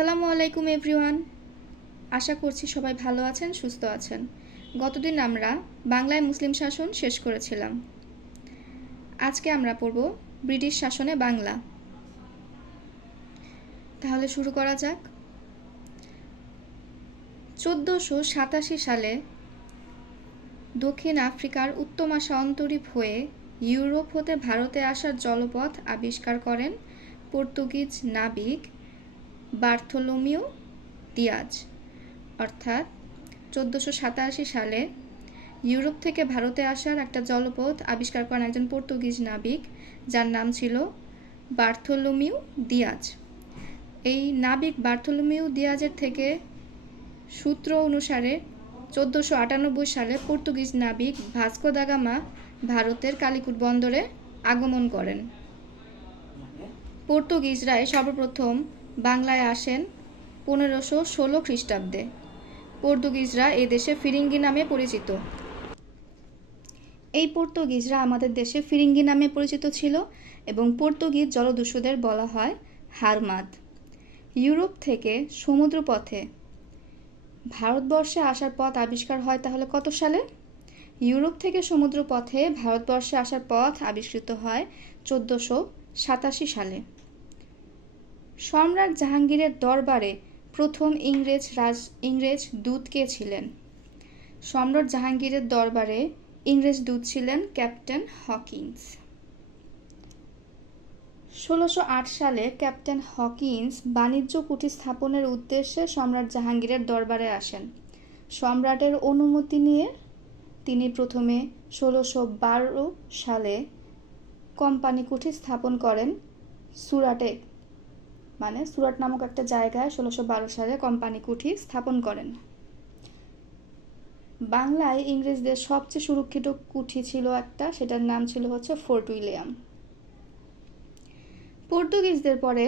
আসসালামু আলাইকুম এভরিওয়ান। আশা করছি সবাই ভালো আছেন, সুস্থ আছেন। গতদিন আমরা বাংলায় মুসলিম শাসন শেষ করেছিলাম। আজকে আমরা পড়ব ব্রিটিশ শাসনে বাংলা। তাহলে শুরু করা যাক। 1487 সালে দক্ষিণ আফ্রিকার উত্তমাশান্তরীপ হয়ে ইউরোপ হতে ভারতে আসার জলপথ আবিষ্কার করেন পর্তুগিজ নাবিক বার্থোলোমিউ দিয়াজ। অর্থাৎ 1487 সালে ইউরোপ থেকে ভারতে আসার একটা জলপথ আবিষ্কার করেন একজন পর্তুগিজ নাবিক, যার নাম ছিল বার্থোলোমিউ দিয়াজ। এই নাবিক বার্থোলোমিউ দিয়াজের থেকে সূত্র অনুসারে 1498 সালে পর্তুগিজ নাবিক ভাস্কো দা গামা ভারতের কালিকুট বন্দরে আগমন করেন। পর্তুগিজরাই সর্বপ্রথম বাংলায় আসেন 1516 খ্রিস্টাব্দে। পর্তুগিজরা এই দেশে ফিরিঙ্গি নামে পরিচিত। এই পর্তুগিজরা আমাদের দেশে ফিরিঙ্গি নামে পরিচিত ছিল এবং পর্তুগিজ জলদস্যুদের বলা হয় হারমাদ। ইউরোপ থেকে সমুদ্রপথে ভারতবর্ষে আসার পথ আবিষ্কার হয় তাহলে কত সালে? ইউরোপ থেকে সমুদ্রপথে ভারতবর্ষে আসার পথ আবিষ্কৃত হয় 1487 সালে। সম্রাট জাহাঙ্গীরের দরবারে প্রথম ইংরেজ দূত কে ছিলেন? সম্রাট জাহাঙ্গীরের দরবারে ইংরেজ দূত ছিলেন ক্যাপ্টেন হকিন্স। 1608 সালে ক্যাপ্টেন হকিন্স বাণিজ্য কুঠি স্থাপনের উদ্দেশ্যে সম্রাট জাহাঙ্গীরের দরবারে আসেন। সম্রাটের অনুমতি নিয়ে তিনি প্রথমে 1612 সালে কোম্পানি কুঠি স্থাপন করেন সুরাটে, মানে সুরাট নামক একটা জায়গায় 1612 সালে কোম্পানি কুঠি স্থাপন করেন। বাংলায় ইংরেজদের সবচেয়ে সুরক্ষিত কুঠি ছিল একটা, সেটার নাম ছিল ফোর্ট উইলিয়াম। পর্তুগিজদের পরে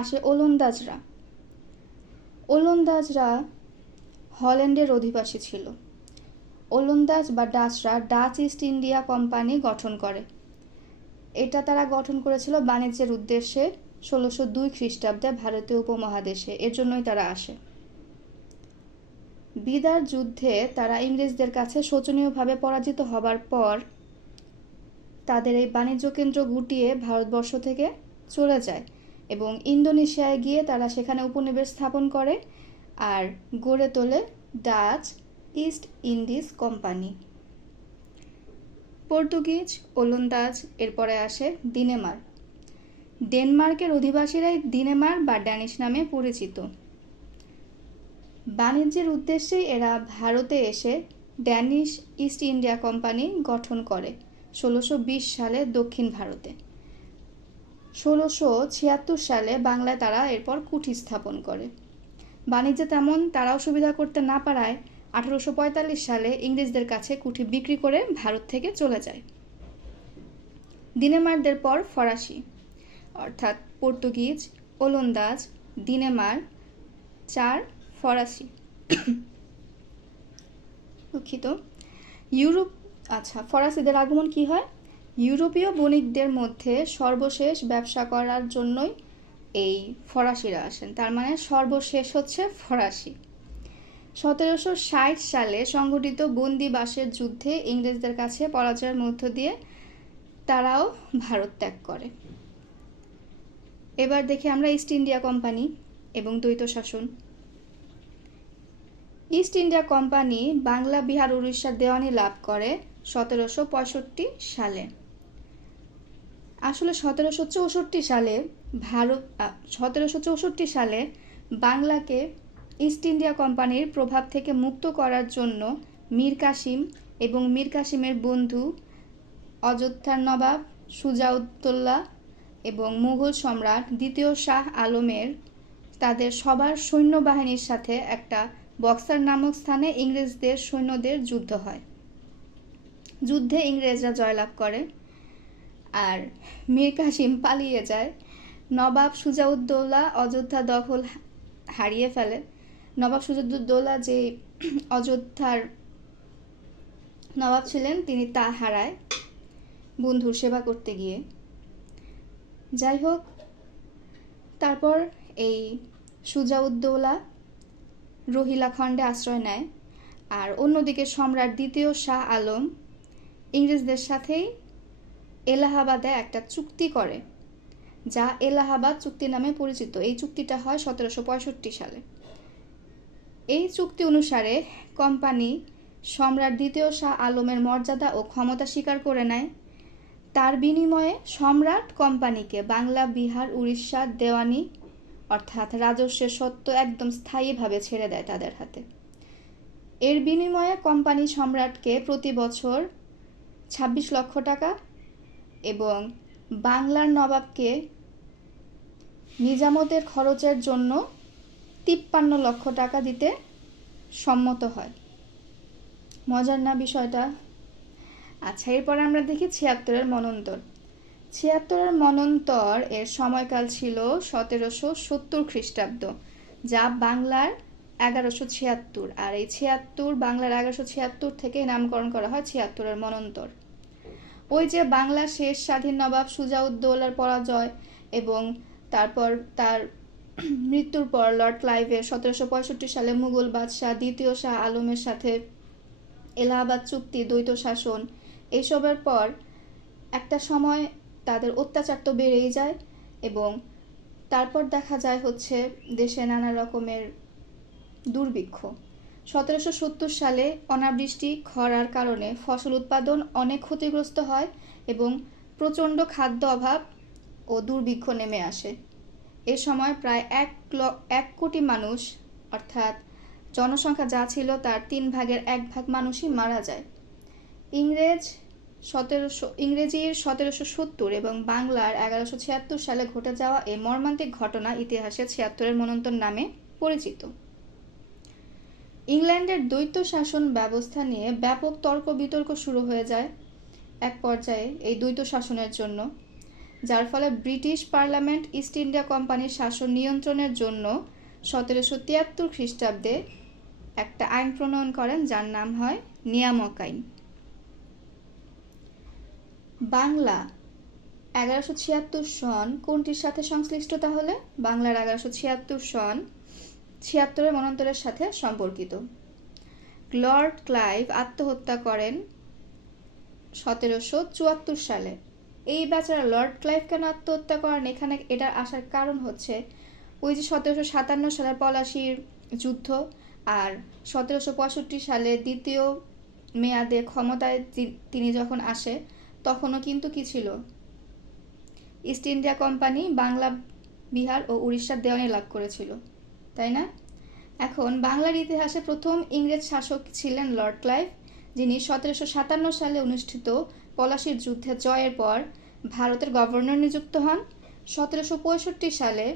আসে ওলন্দাজরা। ওলন্দাজরা হল্যান্ডের অধিবাসী ছিল। ওলন্দাজ বা ডাচরা ডাচ ইস্ট ইন্ডিয়া কোম্পানি গঠন করে। এটা তারা গঠন করেছিল বাণিজ্যের উদ্দেশ্যে 1602 খ্রিস্টাব্দে ভারতীয় উপমহাদেশে। এর জন্যই তারা আসে। বিদার যুদ্ধে তারা ইংরেজদের কাছে শোচনীয়ভাবে পরাজিত হবার পর তাদের এই বাণিজ্য কেন্দ্র গুটিয়ে ভারতবর্ষ থেকে চলে যায় এবং ইন্দোনেশিয়ায় গিয়ে তারা সেখানে উপনিবেশ স্থাপন করে আর গড়ে তোলে Dutch east Indies company. Portuguese, ওলন্দাজ, এরপরে আসে দিনেমার। ডেনমার্কের অধিবাসীরাই দিনেমার বা ড্যানিশ নামে পরিচিত। বাণিজ্যের উদ্দেশ্যেই এরা ভারতে এসে ড্যানিশ ইস্ট ইন্ডিয়া কোম্পানি গঠন করে 1620 সালে দক্ষিণ ভারতে। 1676 সালে বাংলায় তারা এরপর কুঠি স্থাপন করে। বাণিজ্যে তেমন তারাও সুবিধা করতে না পারায় 1845 সালে ইংরেজদের কাছে কুঠি বিক্রি করে ভারত থেকে চলে যায়। দিনেমারদের পর ফরাসি, অর্থাৎ পর্তুগিজ, ওলন্দাজ, দিনেমার, 4 ফরাসি। দুঃখিত। ফরাসিদের আগমন কি হয়? ইউরোপীয় বণিকদের মধ্যে সর্বশেষ ব্যবসা করার জন্যই এই ফরাসিরা আসেন। তার মানে সর্বশেষ হচ্ছে ফরাসি। 1760 সালে সংঘটিত বন্দিবাসের যুদ্ধে ইংরেজদের কাছে পরাজয়ের মধ্য দিয়ে তারাও ভারত ত্যাগ করে। এবার দেখি আমরা ইস্ট ইন্ডিয়া কোম্পানি এবং দ্বৈত শাসন। East India Company Bangla, Bihar, উড়িষ্যার দেওয়ানি লাভ করে 1765 সালে। আসলে 1764 সালে বাংলাকে ইস্ট ইন্ডিয়া কোম্পানির প্রভাব থেকে মুক্ত করার জন্য মীর কাসিম এবং মীর কাসিমের বন্ধু অযোধ্যার নবাব সুজাউদ্দৌলা এবং মুঘল সম্রাট দ্বিতীয় শাহ আলমের তাদের সবার সৈন্যবাহিনীর সাথে একটা বক্সার নামক স্থানে ইংরেজদের সৈন্যদের যুদ্ধ হয়। যুদ্ধে ইংরেজরা জয়লাভ করে আর মীর কাসিম পালিয়ে যায়। নবাব সুজাউদ্দৌলা অযোধ্যা দখল হারিয়ে ফেলে। নবাব সুজাউদ্দৌলা যে অযোধ্যার নবাব ছিলেন তিনি তা হারায় বন্ধুর সেবা করতে গিয়ে। যাই হোক, তারপর এই সুজাউদ্দৌলা রোহিলা খণ্ডে আশ্রয় নেয়। আর অন্যদিকে সম্রাট দ্বিতীয় শাহ আলম ইংরেজদের সাথেই এলাহাবাদে একটা চুক্তি করে, যা এলাহাবাদ চুক্তি নামে পরিচিত। এই চুক্তিটা হয় 1765 সালে। এই চুক্তি অনুসারে কোম্পানি সম্রাট দ্বিতীয় শাহ আলমের মর্যাদা ও ক্ষমতা স্বীকার করে নেয়। তার বিনিময়ে সম্রাট কোম্পানিকে বাংলা, বিহার, উড়িষ্যার দেওয়ানি অর্থাৎ রাজস্বের স্বত্ব একদম স্থায়ীভাবে ছেড়ে দেয় তাদের হাতে। এর বিনিময়ে কোম্পানি সম্রাটকে প্রতি বছর 26 লক্ষ টাকা এবং বাংলার নবাবকে নিজামতের খরচের জন্য 53 লক্ষ টাকা দিতে সম্মত হয়। মজার না বিষয়টা? আচ্ছা, এরপর আমরা দেখি 76-এর মন্বন্তর। 76-এর মন্বন্তর এর সময়কাল ছিল 1770 খ্রিস্টাব্দ, যা বাংলার 1176। আর এই 76 বাংলার 1176 থেকে নামকরণ করা হয় 76-এর মন্বন্তর। ওই যে বাংলার শেষ স্বাধীন নবাব সুজাউদ্দৌলার পরাজয় এবং তারপর তার মৃত্যুর পর লর্ড ক্লাইভের 1765 সালে মুঘল বাদশাহ দ্বিতীয় শাহ আলমের সাথে এলাহাবাদ চুক্তি, দ্বৈত শাসন, এইসবের পর একটা সময় তাদের অত্যাচার তো বেড়েই যায় এবং তারপর দেখা যায় হচ্ছে দেশে নানা রকমের দুর্ভিক্ষ। 1770 সালে অনাবৃষ্টি, খরার কারণে ফসল উৎপাদন অনেক ক্ষতিগ্রস্ত হয় এবং প্রচণ্ড খাদ্য অভাব ও দুর্ভিক্ষ নেমে আসে। এ সময় প্রায় 1 কোটি মানুষ, অর্থাৎ জনসংখ্যা যা ছিল তার 1/3 মানুষই মারা যায়। ইংরেজির 1770 এবং বাংলার 1176 সালে ঘটে যাওয়া এই মর্মান্তিক ঘটনা ইতিহাসে 76-এর মন্বন্তর নামে পরিচিত। ইংল্যান্ডের দ্বৈত শাসন ব্যবস্থা নিয়ে ব্যাপক তর্ক বিতর্ক শুরু হয়ে যায় এক পর্যায়ে এই দ্বৈত শাসনের জন্য, যার ফলে ব্রিটিশ পার্লামেন্ট ইস্ট ইন্ডিয়া কোম্পানির শাসন নিয়ন্ত্রণের জন্য 1773 খ্রিস্টাব্দে একটা আইন প্রণয়ন করেন, যার নাম হয় নিয়ামক আইন। বাংলা 1176 সন কোনটির সাথে সংশ্লিষ্ট? তাহলে বাংলার 1176 সন 76-এর মন্বন্তরের সাথে সম্পর্কিত। লর্ড ক্লাইভ আত্মহত্যা করেন 1774 সালে। এই বেচারা লর্ড ক্লাইভ কেন আত্মহত্যা করেন? এখানে এটার আসার কারণ হচ্ছে ওই যে 1757 সালের পলাশির যুদ্ধ আর 1765 সালে দ্বিতীয় মেয়াদে ক্ষমতায় তিনি যখন আসে তখনও কিন্তু কি ছিল? East India Company Bangla, Bihar ও উড়িষ্যার দেওয়ানি লাভ করেছিল, তাই না? এখন বাংলার ইতিহাসে প্রথম ইংরেজ শাসক ছিলেন লর্ড ক্লাইভ, যিনি 1757 সালে অনুষ্ঠিত পলাশির যুদ্ধে জয়ের পর ভারতের গভর্নর নিযুক্ত হন। 1765 সালে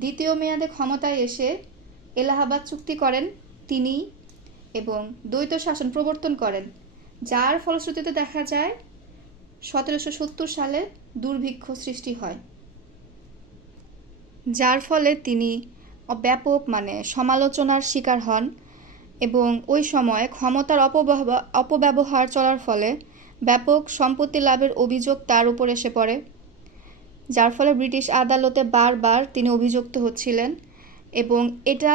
দ্বিতীয় মেয়াদে ক্ষমতায় এসে এলাহাবাদ চুক্তি করেন তিনি এবং দ্বৈত শাসন প্রবর্তন করেন, যার ফলশ্রুতিতে দেখা যায় 1770 সালে দুর্ভিক্ষ সৃষ্টি হয়, যার ফলে তিনি ব্যাপক সমালোচনার শিকার হন এবং ওই সময় ক্ষমতার অপব্যবহার চলার ফলে ব্যাপক সম্পত্তি লাভের অভিযোগ তার উপর এসে পড়ে, যার ফলে ব্রিটিশ আদালতে বারবার তিনি অভিযুক্ত হচ্ছিলেন এবং এটা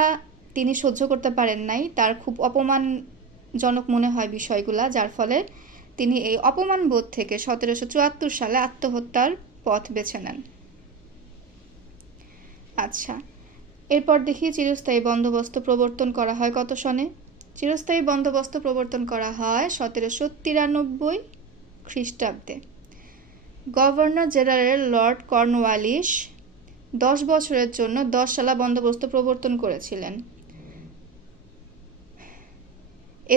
তিনি সহ্য করতে পারেন নাই। তার খুব অপমানজনক মনে হয় বিষয়গুলা, যার ফলে তিনি এই অপমান বোধ থেকে 1774 সালে আত্মহত্যার পথ বেছে নেন। আচ্ছা, এরপর দেখি চিরস্থায়ী বন্দোবস্ত প্রবর্তন করা হয় কত সনে? চিরস্থায়ী বন্দোবস্ত প্রবর্তন করা হয় 1793 খ্রিস্টাব্দে। গভর্নর জেনারেল লর্ড কর্নওয়ালিস 10 বছরের জন্য 10 সালা বন্দোবস্ত প্রবর্তন করেছিলেন।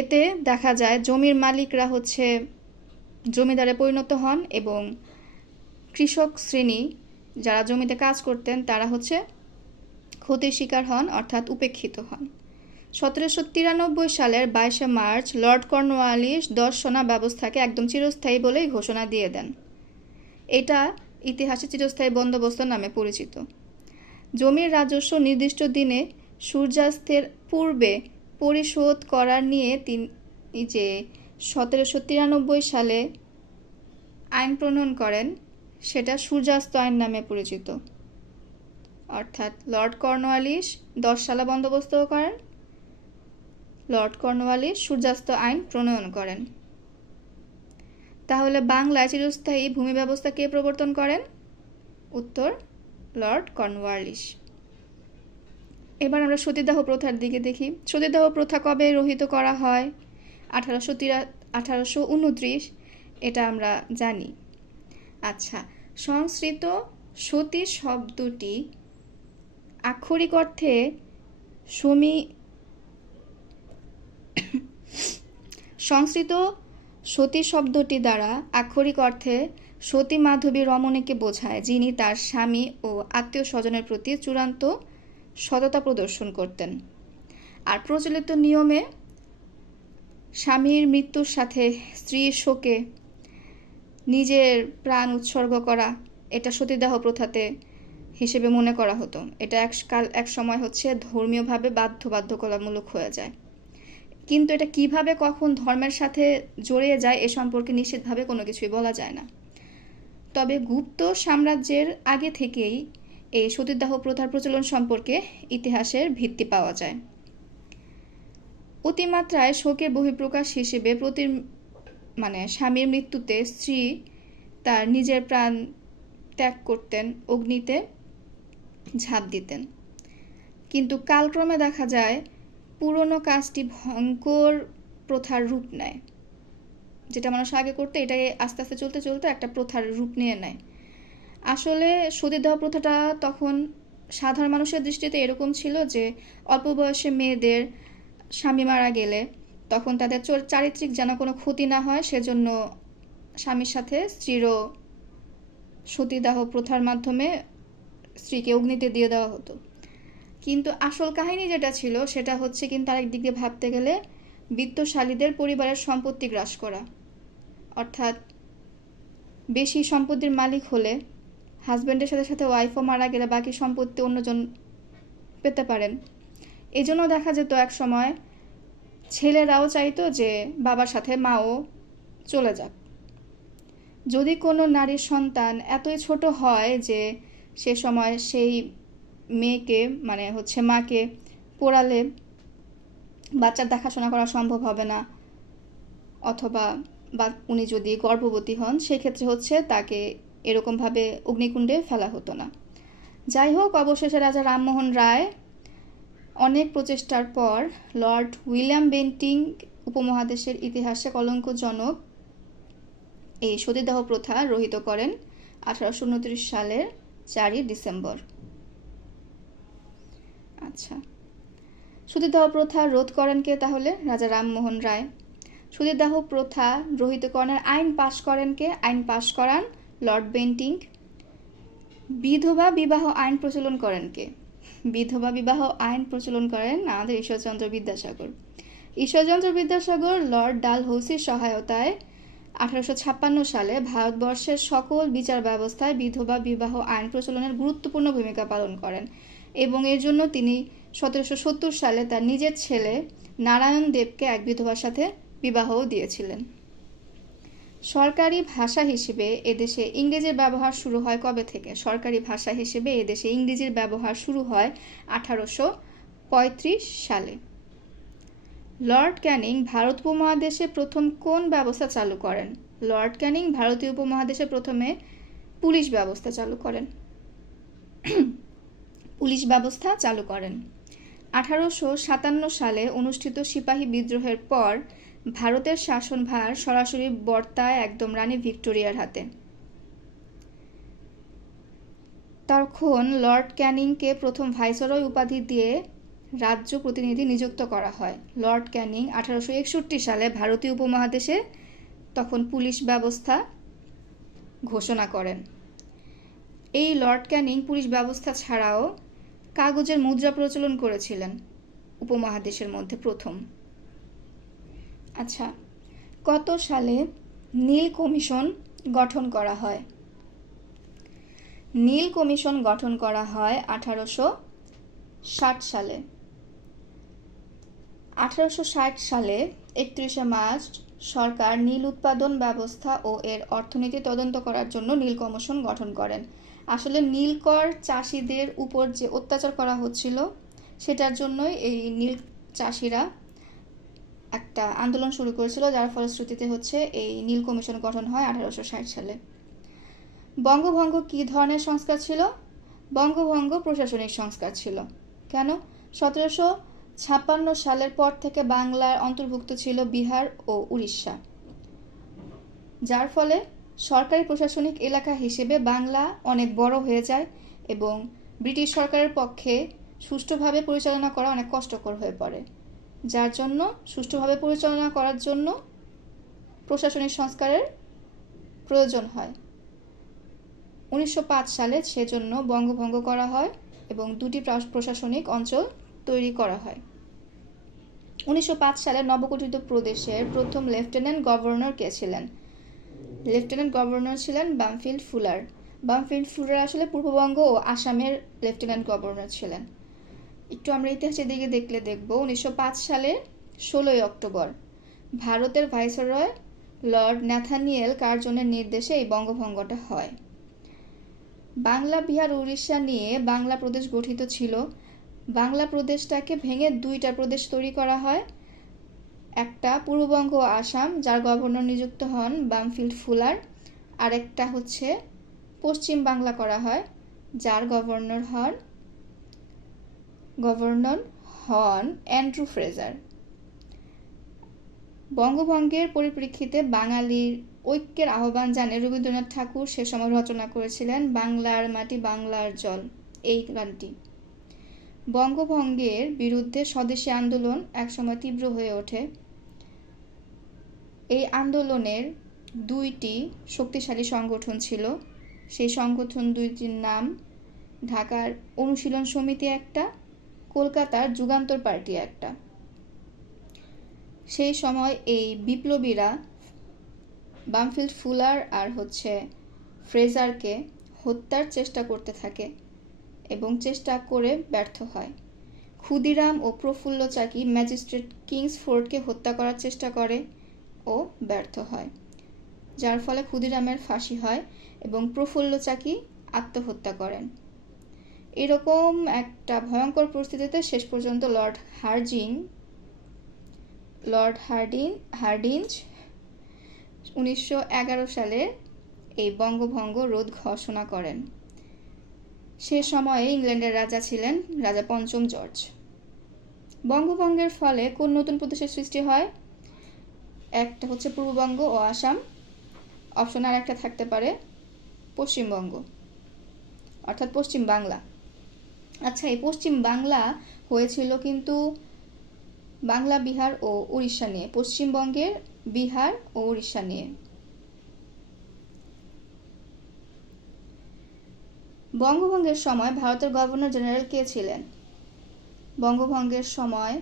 এতে দেখা যায় জমির মালিকরা জমিদারে পরিণত হন এবং কৃষক শ্রেণী যারা জমিতে কাজ করতেন তারা ক্ষতির শিকার হন, অর্থাৎ উপেক্ষিত হন। 1793 সালের 22শে মার্চ লর্ড কর্নওয়ালিস 10 সনা ব্যবস্থাকে একদম চিরস্থায়ী বলেই ঘোষণা দিয়ে দেন। এটা ইতিহাসে চিরস্থায়ী বন্দোবস্ত নামে পরিচিত। জমির রাজস্ব নির্দিষ্ট দিনে সূর্যাস্তের পূর্বে পরিশোধ করার নিয়ে তিনি 1793 সালে আইন প্রণয়ন করেন, সেটা সূর্যাস্ত আইন নামে পরিচিত। অর্থাৎ লর্ড কর্নওয়ালিস 10 সালা বন্দোবস্ত করেন। লর্ড কর্নওয়ালিস সূর্যাস্ত আইন প্রণয়ন করেন। তাহলে বাংলায় চিরস্থায়ী ভূমি ব্যবস্থা কে প্রবর্তন করেন? উত্তর লর্ড কর্নওয়ালিস। এবার আমরা সতীদাহ প্রথার দিকে দেখি। সতীদাহ প্রথা কবে রহিত করা হয়? 1829, এটা আমরা জানি। আচ্ছা, সংস্কৃত সতী শব্দটি আক্ষরিক অর্থে সংস্কৃত সতী শব্দটি দ্বারা আক্ষরিক অর্থে সতী মাধবী রমণীকে বোঝায়, যিনি তার স্বামী ও আত্মীয় স্বজনের প্রতি চূড়ান্ত সততা প্রদর্শন করতেন। আর প্রচলিত নিয়মে স্বামীর মৃত্যুর সাথে স্ত্রীর শোকে নিজের প্রাণ উৎসর্গ করা, এটা সতীদাহ প্রথাতে হিসেবে মনে করা হতো। এটা এক সময় হচ্ছে ধর্মীয়ভাবে বাধ্যতামূলক হয়ে যায়। কিন্তু এটা কিভাবে কখন ধর্মের সাথে জড়িয়ে যায় এ সম্পর্কে নিশ্চিতভাবে কোনো কিছুই বলা যায় না। তবে গুপ্ত সাম্রাজ্যের আগে থেকেই এই সতীদাহ প্রথার প্রচলন সম্পর্কে ইতিহাসের ভিত্তি পাওয়া যায়। অতিমাত্রায় শোকের বহিঃপ্রকাশ হিসেবে স্বামীর মৃত্যুতে স্ত্রী তার নিজের প্রাণ ত্যাগ করতেন, অগ্নিতে ঝাঁপ দিতেন। কিন্তু কালক্রমে দেখা যায় পুরনো কাজটি ভয়ঙ্কর প্রথার রূপ নেয়। যেটা মানুষ আগে করতে, এটাই আস্তে আস্তে চলতে চলতে একটা প্রথার রূপ নিয়ে নেয়। আসলে সতীদাহ প্রথাটা তখন সাধারণ মানুষের দৃষ্টিতে এরকম ছিল যে অল্প বয়সে মেয়েদের স্বামী মারা গেলে তখন তাদের চারিত্রিক যেন কোনো ক্ষতি না হয়, সেজন্য স্বামীর সাথে স্ত্রীরও সতীদাহ প্রথার মাধ্যমে স্ত্রীকে অগ্নিতে দিয়ে দেওয়া হতো। কিন্তু আসল কাহিনী যেটা ছিল সেটা হচ্ছে কিন্তু আরেক দিক দিয়ে ভাবতে গেলে বিত্তশালীদের পরিবারের সম্পত্তি গ্রাস করা। অর্থাৎ বেশি সম্পত্তির মালিক হলে হাজব্যান্ডের সাথে সাথে ওয়াইফও মারা গেলে বাকি সম্পত্তি অন্যজন পেতে পারেন। এজন্য দেখা যেত এক সময় ছেলেরাও চাইতো যে বাবার সাথে মাও চলে যাক। যদি কোনো নারীর সন্তান এতই ছোট হয় যে সে সময় সেই মেয়েকে মাকে পোড়ালে বাচ্চার দেখাশোনা করা সম্ভব হবে না, অথবা উনি যদি গর্ভবতী হন সেক্ষেত্রে হচ্ছে তাকে এরকমভাবে অগ্নিকুণ্ডে ফেলা হতো না। যাই হোক, অবশেষে রাজা রামমোহন রায় অনেক প্রচেষ্টার পর লর্ড উইলিয়াম বেন্টিং উপমহাদেশের ইতিহাসে কলঙ্কজনক এই সতীদাহ প্রথা রহিত করেন 1829 সালের 4 ডিসেম্বর। আচ্ছা, সতীদাহ প্রথা রোধ করেন কে? তাহলে রাজা রামমোহন রায়। সতীদাহ প্রথা রহিতকরণের আইন পাশ করেন কে? আইন পাশ করান লর্ড বেন্টিং। বিধবা বিবাহ আইন প্রচলন করেন কে? বিধবা বিবাহ আইন প্রচলন করেন আমাদের ঈশ্বরচন্দ্র বিদ্যাসাগর। ঈশ্বরচন্দ্র বিদ্যাসাগর লর্ড ডালহৌসির সহায়তায় 1856 সালে ভারতবর্ষের সকল বিচার ব্যবস্থায় বিধবা বিবাহ আইন প্রচলনের গুরুত্বপূর্ণ ভূমিকা পালন করেন এবং এর জন্য তিনি 1770 সালে তার নিজের ছেলে নারায়ণ দেবকে এক বিধবার সাথে বিবাহও দিয়েছিলেন। সরকারি ভাষা হিসেবে এদেশে ইংরেজির ব্যবহার শুরু হয় কবে থেকে? সরকারি ভাষা হিসেবে এদেশে ইংরেজির ব্যবহার শুরু হয় 1835 সালে। লর্ড ক্যানিং ভারত উপমহাদেশে প্রথম কোন ব্যবস্থা চালু করেন? লর্ড ক্যানিং ভারতীয় উপমহাদেশে প্রথমে পুলিশ ব্যবস্থা চালু করেন। 1857 সালে অনুষ্ঠিত সিপাহী বিদ্রোহের পর ভারতের শাসনভার সরাসরি বর্তায় একদম রানী ভিক্টোরিয়ার হাতে। তখন লর্ড ক্যানিংকে প্রথম ভাইসরয় উপাধি দিয়ে রাজ্য প্রতিনিধি নিযুক্ত করা হয়। লর্ড ক্যানিং 1861 সালে ভারতীয় উপমহাদেশে তখন পুলিশ ব্যবস্থা ঘোষণা করেন। এই লর্ড ক্যানিং পুলিশ ব্যবস্থা ছাড়াও কাগজের মুদ্রা প্রচলন করেছিলেন উপমহাদেশের মধ্যে প্রথম। আচ্ছা, কত সালে নীল কমিশন গঠন করা হয়? নীল কমিশন গঠন করা হয় 1860 সালে। 1860 সালে 31 মার্চ সরকার নীল উৎপাদন ব্যবস্থা ও এর অর্থনীতি তদন্ত করার জন্য নীল কমিশন গঠন করেন। আসলে নীলকর চাষিদের উপর যে অত্যাচার করা হচ্ছিল সেটার জন্যই এই নীল চাষিরা একটা আন্দোলন শুরু করেছিল, যার ফলশ্রুতিতে হচ্ছে এই নীল কমিশন গঠন হয় 1860 সালে। বঙ্গভঙ্গ কী ধরনের সংস্কার ছিল? বঙ্গভঙ্গ প্রশাসনিক সংস্কার ছিল। কেন? 1756 সালের পর থেকে বাংলার অন্তর্ভুক্ত ছিল বিহার ও উড়িষ্যা, যার ফলে সরকারি প্রশাসনিক এলাকা হিসেবে বাংলা অনেক বড় হয়ে যায় এবং ব্রিটিশ সরকারের পক্ষে সুষ্ঠুভাবে পরিচালনা করা অনেক কষ্টকর হয়ে পড়ে, যার জন্য সুষ্ঠুভাবে পরিচালনা করার জন্য প্রশাসনিক সংস্কারের প্রয়োজন হয়। 1905 সালে সেজন্য বঙ্গভঙ্গ করা হয় এবং দুটি প্রশাসনিক অঞ্চল তৈরি করা হয়। 1905 সালে নবগঠিত প্রদেশের প্রথম লেফটেন্যান্ট গভর্নর কে ছিলেন? লেফটেন্যান্ট গভর্নর ছিলেন বামফিল্ড ফুলার। বামফিল্ড ফুলার আসলে পূর্ববঙ্গ ও আসামের লেফটেন্যান্ট গভর্নর ছিলেন। একটু আমরা ইতিহাসের দিকে দেখব 1905 সালে 16 অক্টোবর ভারতের ভাইসরয় লর্ড ন্যাথানিয়েল কার্জনের নির্দেশে এই বঙ্গভঙ্গটা হয়। বাংলা, বিহার, উড়িষ্যা নিয়ে বাংলা প্রদেশ গঠিত ছিল। বাংলা প্রদেশটাকে ভেঙে দুইটা প্রদেশ তৈরি করা হয়, একটা পূর্ববঙ্গ ও আসাম, যার গভর্নর নিযুক্ত হন বামফিল্ড ফুলার, আর একটা হচ্ছে পশ্চিম বাংলা করা হয়, যার গভর্নর হন অ্যান্ড্রু ফ্রেজার। বঙ্গভঙ্গের পরিপ্রেক্ষিতে বাঙালির ঐক্যের আহ্বান জানিয়ে রবীন্দ্রনাথ ঠাকুর সে সময় রচনা করেছিলেন বাংলার মাটি বাংলার জল এই গানটি। বঙ্গভঙ্গের বিরুদ্ধে স্বদেশী আন্দোলন একসময় তীব্র হয়ে ওঠে। এই আন্দোলনের দুইটি শক্তিশালী সংগঠন ছিল। সেই সংগঠন দুইটির নাম ঢাকার অনুশীলন সমিতি একটা, কলকাতার যুগান্তর পার্টি একটা। সেই সময় এই বিপ্লবীরা বামফিল্ড ফুলার আর ফ্রেজারকে হত্যার চেষ্টা করতে থাকে এবং চেষ্টা করে ব্যর্থ হয়। ক্ষুদিরাম ও প্রফুল্ল চাকি ম্যাজিস্ট্রেট কিংসফোর্ডকে হত্যা করার চেষ্টা করে ও ব্যর্থ হয়, যার ফলে ক্ষুদিরামের ফাঁসি হয় এবং প্রফুল্ল চাকি আত্মহত্যা করেন। এরকম একটা ভয়ঙ্কর পরিস্থিতিতে শেষ পর্যন্ত লর্ড হার্ডিঞ্জ 1911 সালে এই বঙ্গভঙ্গ রোধ ঘোষণা করেন। সে সময়ে ইংল্যান্ডের রাজা ছিলেন রাজা পঞ্চম জর্জ। বঙ্গভঙ্গের ফলে কোন নতুন প্রদেশের সৃষ্টি হয়? একটা হচ্ছে পূর্ববঙ্গ ও আসাম, অপশন আর একটা থাকতে পারে পশ্চিমবঙ্গ অর্থাৎ পশ্চিম বাংলা। আচ্ছা, এই পশ্চিম বাংলা হয়েছিল কিন্তু বাংলা, বিহার ও উড়িষ্যা নিয়ে, পশ্চিমবঙ্গের বিহার ও উড়িষ্যা নিয়ে। বঙ্গভঙ্গের সময় ভারতের গভর্নর জেনারেল কে ছিলেন? বঙ্গভঙ্গের সময়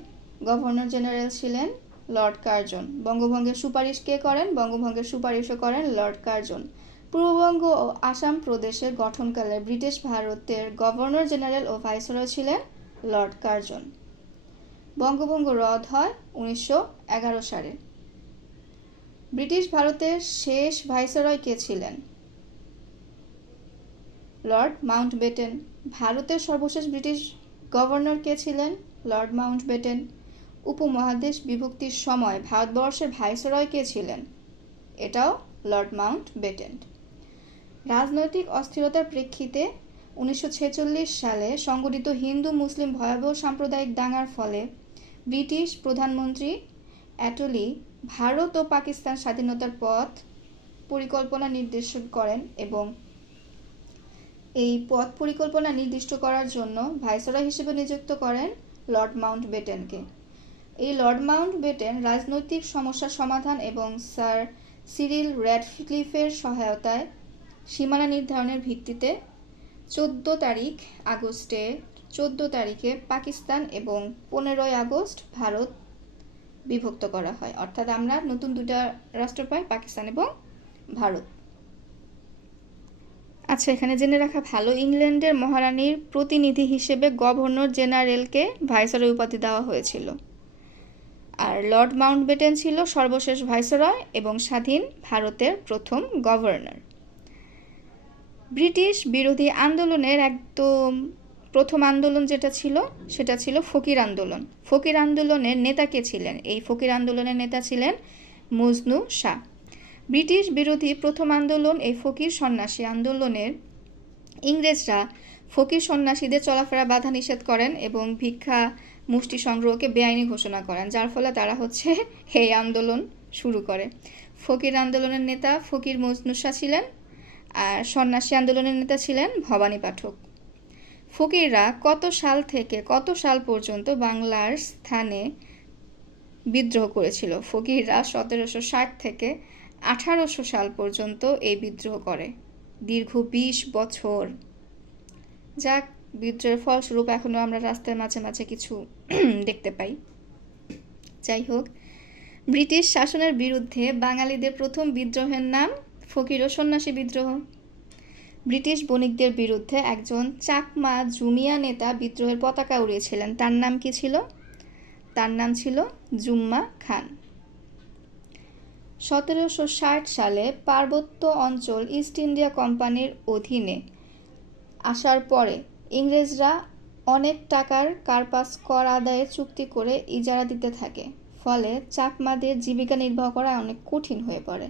গভর্নর জেনারেল ছিলেন লর্ড কার্জন। বঙ্গভঙ্গের সুপারিশ কে করেন? বঙ্গভঙ্গের সুপারিশও করেন লর্ড কার্জন। পূর্ববঙ্গ ও আসাম প্রদেশের গঠনকালে ব্রিটিশ ভারতের গভর্নর জেনারেল ও ভাইসরয় ছিলেন লর্ড কার্জন। বঙ্গভঙ্গ রদ হয় 1911 সালে। ব্রিটিশ ভারতের শেষ ভাইসরয় কে ছিলেন? Lord Mountbatten. ভারতের সর্বশেষ ব্রিটিশ গভর্নর কে ছিলেন? Lord Mountbatten. উপমহাদেশ বিভক্তির সময় ভারতবর্ষের ভাইসরয় কে ছিলেন? এটাও লর্ড মাউন্টব্যাটেন। রাজনৈতিক অস্থিরতার প্রেক্ষিতে 1946 সালে সংঘটিত হিন্দু মুসলিম ভয়াবহ সাম্প্রদায়িক দাঙ্গার ফলে ব্রিটিশ প্রধানমন্ত্রী অ্যাটলি ভারত ও পাকিস্তান স্বাধীনতার পথ পরিকল্পনা নির্দেশ করেন এবং এই পথ পরিকল্পনা নির্দিষ্ট করার জন্য ভাইসরয় হিসেবে নিযুক্ত করেন লর্ড মাউন্টব্যাটেনকে। এই লর্ড মাউন্টব্যাটেন রাজনৈতিক সমস্যার সমাধান এবং স্যার সিরিল র্যাডক্লিফের সহায়তায় সীমানা নির্ধারণের ভিত্তিতে 14 তারিখে পাকিস্তান এবং 15 আগস্ট ভারত বিভক্ত করা হয়। অর্থাৎ আমরা নতুন দুটা রাষ্ট্র পাই, পাকিস্তান এবং ভারত। আচ্ছা, এখানে জেনে রাখা ভালো, ইংল্যান্ডের মহারানীর প্রতিনিধি হিসেবে গভর্নর জেনারেলকে ভাইসরয় উপাধি দেওয়া হয়েছিল। আর লর্ড মাউন্টব্যাটেন ছিল সর্বশেষ ভাইসরয় এবং স্বাধীন ভারতের প্রথম গভর্নর। ব্রিটিশ বিরোধী আন্দোলনের একদম প্রথম আন্দোলন যেটা ছিল সেটা ছিল ফকির আন্দোলন। ফকির আন্দোলনের নেতা কে ছিলেন? এই ফকির আন্দোলনের নেতা ছিলেন মজনু শাহ। ব্রিটিশ বিরোধী প্রথম আন্দোলন এই ফকির সন্ন্যাসী আন্দোলনের ইংরেজরা ফকির সন্ন্যাসীদের চলাফেরা বাধা নিষেধ করেন এবং ভিক্ষা মুষ্টি সংগ্রহকে বেআইনি ঘোষণা করেন, যার ফলে তারা এই আন্দোলন শুরু করে। ফকির আন্দোলনের নেতা ফকির মজনু শাহ ছিলেন, আর সন্ন্যাসী আন্দোলনের নেতা ছিলেন ভবানী পাঠক। ফকিররা কত সাল থেকে কত সাল পর্যন্ত বাংলার স্থানে বিদ্রোহ করেছিল? ফকিররা 1760 থেকে 1800 সাল পর্যন্ত এই বিদ্রোহ করে, দীর্ঘ 20 বছর। যাক, বিদ্রোহের ফলস্বরূপ এখনও আমরা রাস্তায় মাঝে মাঝে কিছু দেখতে পাই। যাই হোক, ব্রিটিশ শাসনের বিরুদ্ধে বাঙালিদের প্রথম বিদ্রোহের নাম ফকির ও সন্ন্যাসী বিদ্রোহ। ব্রিটিশ বণিকদের বিরুদ্ধে একজন চাকমা জুমিয়া নেতা বিদ্রোহের পতাকা উড়িয়েছিলেন। তার নাম কি ছিল? তার নাম ছিল জুম্মা খান। 1760 সালে পার্বত্য অঞ্চল ইস্ট ইন্ডিয়া কোম্পানির অধীনে আসার পরে ইংরেজরা অনেক টাকার কার্পাস কর আদায়ের চুক্তি করে ইজারা দিতে থাকে, ফলে চাকমাদের জীবিকা নির্বাহ করা অনেক কঠিন হয়ে পড়ে।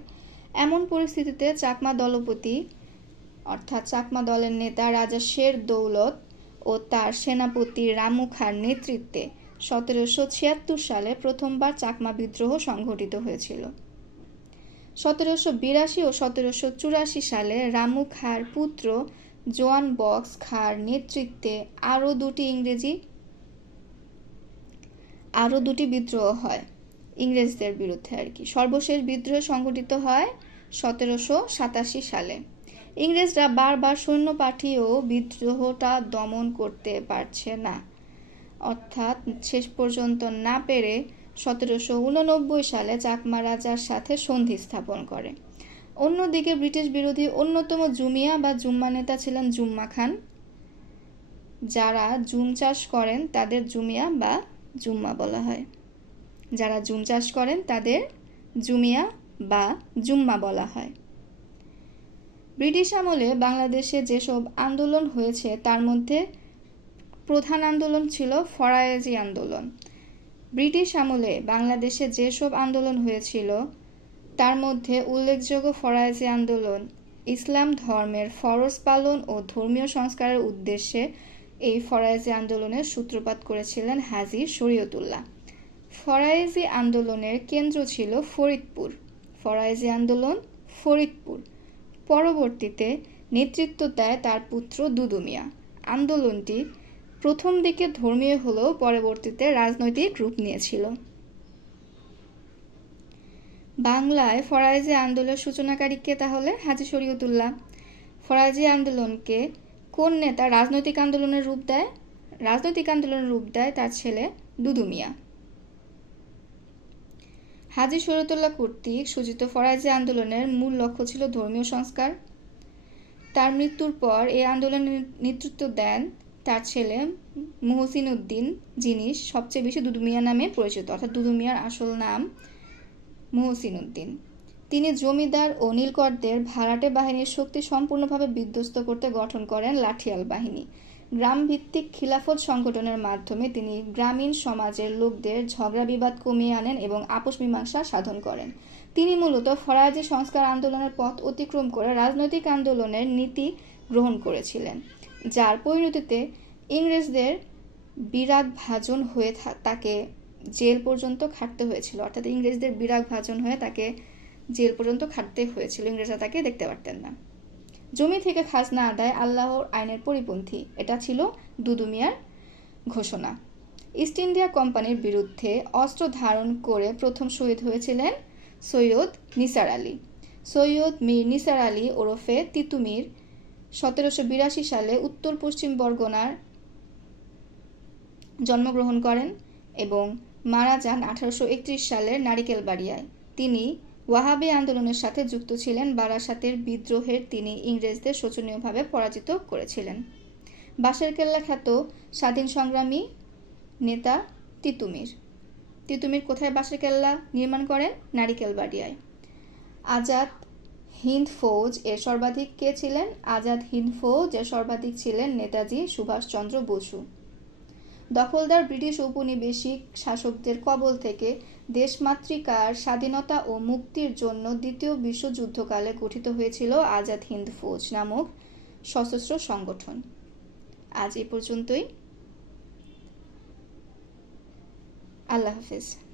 এমন পরিস্থিতিতে চাকমা দলপতি অর্থাৎ চাকমা দলের নেতা রাজা শের দৌলত ও তার সেনাপতি রামু খাঁর নেতৃত্বে 1776 সালে প্রথমবার চাকমা বিদ্রোহ সংঘটিত হয়েছিল। 1782 ও 1784 সালে রামু খাঁর পুত্র জোয়ান বক্স খাঁর নেতৃত্বে আরও দুটি বিদ্রোহ হয় ইংরেজদের বিরুদ্ধে সর্বশেষ বিদ্রোহ সংঘটিত হয় 1787 সালে। ইংরেজরা বারবার সৈন্য পাঠিয়েও বিদ্রোহটা দমন করতে পারছে না, অর্থাৎ শেষ পর্যন্ত না পেরে 1789 সালে চাকমা রাজার সাথে সন্ধি স্থাপন করে। অন্যদিকে ব্রিটিশ বিরোধী অন্যতম জুমিয়া বা জুম্মা নেতা ছিলেন জুম্মা খান। যারা জুম চাষ করেন তাদের জুমিয়া বা জুম্মা বলা হয়, যারা জুম চাষ করেন তাদের জুমিয়া বা জুম্মা বলা হয়। ব্রিটিশ আমলে বাংলাদেশে যেসব আন্দোলন হয়েছে তার মধ্যে প্রধান আন্দোলন ছিল ফরায়েজি আন্দোলন। ব্রিটিশ আমলে বাংলাদেশে যেসব আন্দোলন হয়েছিল তার মধ্যে উল্লেখযোগ্য ফরায়েজি আন্দোলন। ইসলাম ধর্মের ফরজ পালন ও ধর্মীয় সংস্কারের উদ্দেশ্যে এই ফরায়েজি আন্দোলনের সূত্রপাত করেছিলেন হাজী শরীয়তুল্লাহ। ফরায়েজি আন্দোলনের কেন্দ্র ছিল ফরিদপুর। ফরায়েজি আন্দোলন ফরিদপুর। পরবর্তীতে নেতৃত্ব দেয় তার পুত্র দুদু মিয়া। আন্দোলনটি প্রথম দিকে ধর্মীয় হলেও পরবর্তীতে রাজনৈতিক রূপ নিয়েছিল। বাংলায় ফরায়েজি আন্দোলনের সূচনাকারী কে তাহলে? হাজী শরীয়তুল্লাহ। ফরায়েজি আন্দোলনকে কোন নেতা রাজনৈতিক আন্দোলনের রূপ দেয়? রাজনৈতিক আন্দোলনের রূপ দেয় তার ছেলে দুদু মিয়া। হাজী শরীয়তুল্লাহ কর্তৃক সূচিত ফরায়েজি আন্দোলনের মূল লক্ষ্য ছিল ধর্মীয় সংস্কার। তার মৃত্যুর পর এই আন্দোলনের নেতৃত্ব দেন তার ছেলে মুহসিন উদ্দিন, যিনি সবচেয়ে বেশি দুদু মিয়া নামে পরিচিত, অর্থাৎ দুদু মিয়ার আসল নাম মুহসিন উদ্দিন। তিনি জমিদার ও নীলকরদের ভাড়াটে বাহিনীর শক্তি সম্পূর্ণভাবে বিধ্বস্ত করতে গঠন করেন লাঠিয়াল বাহিনী। গ্রামভিত্তিক খিলাফত সংগঠনের মাধ্যমে তিনি গ্রামীণ সমাজের লোকদের ঝগড়া বিবাদ কমিয়ে আনেন এবং আপোষ মীমাংসা সাধন করেন। তিনি মূলত ফরায়েজি সংস্কার আন্দোলনের পথ অতিক্রম করে রাজনৈতিক আন্দোলনের নীতি গ্রহণ করেছিলেন, যার পরিণতিতে ইংরেজদের বিরাগভাজন হয়ে তাকে জেল পর্যন্ত খাটতে হয়েছিল। অর্থাৎ ইংরেজদের বিরাগভাজন হয়ে তাকে জেল পর্যন্ত খাটতে হয়েছিল, ইংরেজরা তাকে দেখতে পারতেন না। জমি থেকে খাজনা আদায় আল্লাহর আইনের পরিপন্থী, এটা ছিল দুদু মিয়ার ঘোষণা। ইস্ট ইন্ডিয়া কোম্পানির বিরুদ্ধে অস্ত্র ধারণ করে প্রথম শহীদ হয়েছিলেন সৈয়দ নিসার আলী। সৈয়দ মীর নিসার আলী ওরফে তিতুমির 1782 সালে উত্তর পশ্চিম বরগুনার জন্মগ্রহণ করেন এবং মারা যান 1831 সালের নারিকেলবাড়িয়ায়। তিনি ওয়াহাবি আন্দোলনের সাথে যুক্ত ছিলেন। বারাসাতের বিদ্রোহের তিনি ইংরেজদের শোচনীয়ভাবে পরাজিত করেছিলেন। বাঁশের কেল্লা খ্যাত স্বাধীন সংগ্রামী নেতা তিতুমির। তিতুমির কোথায় বাঁশের কেল্লা নির্মাণ করেন? নারিকেলবাড়িয়ায়। আজাদ হিন্দ ফৌজ এর সর্বাধিক কে ছিলেন? আজাদ হিন্দ ফৌজ এর সর্বাধিক ছিলেন নেতাজি সুভাষচন্দ্র বসু। দখলদার ব্রিটিশ ঔপনিবেশিক শাসকদের কবল থেকে দেশমাতৃকার স্বাধীনতা ও মুক্তির জন্য দ্বিতীয় বিশ্বযুদ্ধকালে গঠিত হয়েছিল আজাদ হিন্দ ফৌজ নামক সশস্ত্র সংগঠন। আজ এই পর্যন্তই। আল্লাহ হাফেজ।